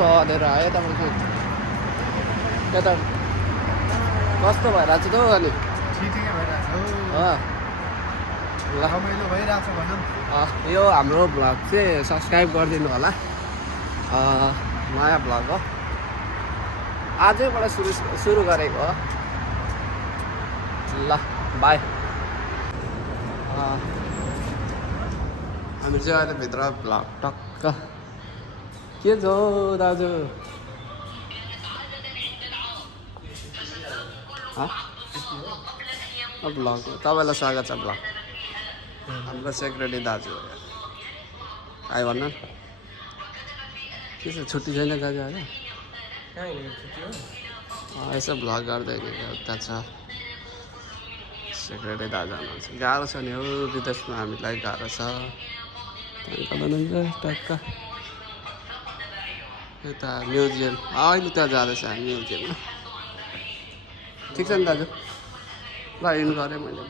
तरेर आयो तपाईँको यता कस्तो भइरहेको छ त हौ अनि ठिकै भइरहेछ हो ल रमाइलो भइरहेछ भनौँ यो हाम्रो भ्लग चाहिँ सब्सक्राइब गरिदिनु होला नयाँ भ्लग हो आजैबाट सुरु गरेको हो ल बाई हामी चाहिँ अहिले भित्र भ्लग टक्क के छ दाजु भ्लग तपाईँलाई स्वागत छ भ्लग हाम्रो सेक्रेटरी दाजु हो आयो भन्न न के छ छुट्टी छैन दाजु आज यसो भ्लग गर्दै उता छ सेक्रेटरी दाजु हुनुहुन्छ गाह्रो छ नि हौ विदेशमा हामीलाई गाह्रो छ टक्क यता म्युजियम अहिले त्यहाँ जाँदैछ हामी म्युजियममा ठिक छ नि दाजु ल इन गरेँ मैले